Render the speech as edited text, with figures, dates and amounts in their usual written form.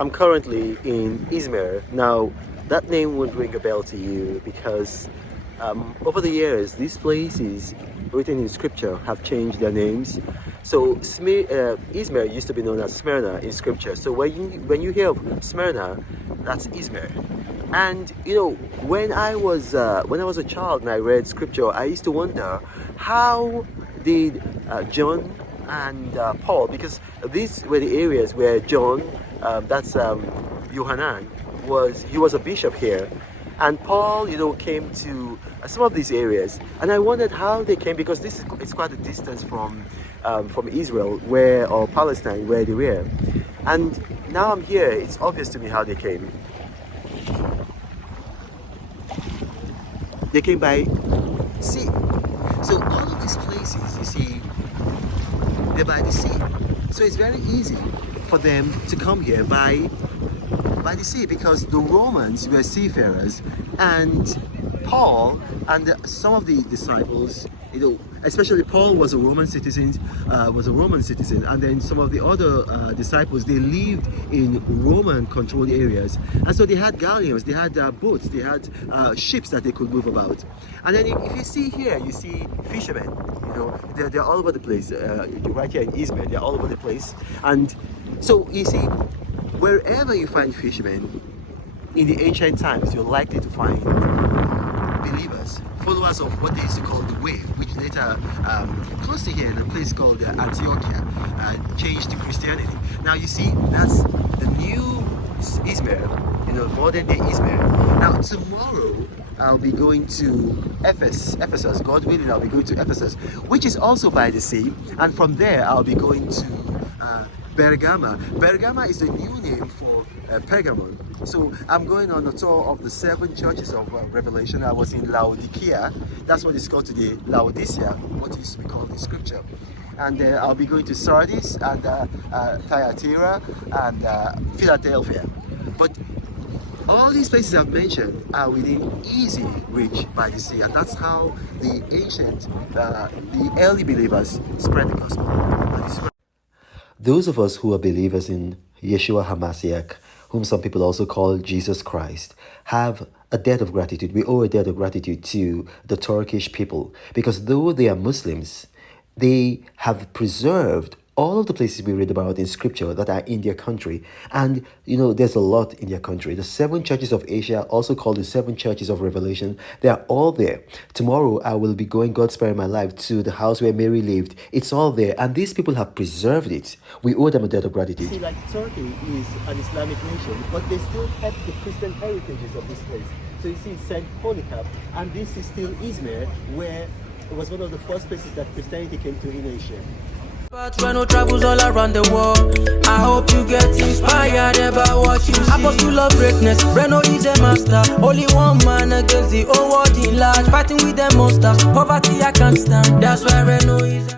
I'm currently in Izmir. Now, that name would ring a bell to you because over the years, these places written in scripture have changed their names. So Izmir used to be known as Smyrna in scripture. So when you hear of Smyrna, that's Izmir. And you know, when I was a child and I read scripture, I used to wonder how did John and Paul, because these were the areas where John, that's Yohanan, he was a bishop here, and Paul, you know, came to some of these areas, and I wondered how they came, because it's quite a distance from Israel, or Palestine, where they were, and now I'm here. It's obvious to me how they came. They came by sea. So all of these places, you see, they're by the sea. So it's very easy for them to come here by the sea, because the Romans were seafarers, and Paul and some of the disciples, you know, especially Paul was a Roman citizen, and then some of the other disciples, they lived in Roman-controlled areas, and so they had galleons, they had boats, they had ships that they could move about. And then if you see here, you see fishermen. You know, they're all over the place. Right here in Izmir, they're all over the place, and so you see, wherever you find fishermen in the ancient times, you're likely to find believers, followers of what they used to call the Way, which later, close to here in a place called Antiochia, changed to Christianity. Now you see, that's the new Izmir, you know, modern day Izmir. Now tomorrow, I'll be going to Ephesus. God willing, I'll be going to Ephesus, which is also by the sea, and from there I'll be going to Bergama. Bergama is a new name for Pergamon. So I'm going on a tour of the 7 churches of Revelation. I was in Laodicea. That's what it's called today, Laodicea, what used to be called in scripture. And I'll be going to Sardis and Thyatira and Philadelphia. But all these places I've mentioned are within easy reach by the sea, and that's how the the early believers spread the gospel. Those of us who are believers in Yeshua HaMashiach, whom some people also call Jesus Christ, have a debt of gratitude. We owe a debt of gratitude to the Turkish people, because though they are Muslims, they have preserved all of the places we read about in scripture that are in their country. And you know, there's a lot in their country. The 7 churches of Asia, also called the 7 churches of Revelation, they are all there. Tomorrow I will be going, God sparing my life, to the house where Mary lived. It's all there, and these people have preserved it. We owe them a debt of gratitude. See, like Turkey is an Islamic nation, but they still kept the Christian heritages of this place. So you see St. Polycarp, and this is still Izmir, where it was one of the first places that Christianity came to in Asia. But Reno travels all around the world. I hope you get inspired about what you see. Apostle of greatness, Reno is a master. Only one man against the whole world in large. Fighting with the monsters, poverty I can't stand. That's why Reno is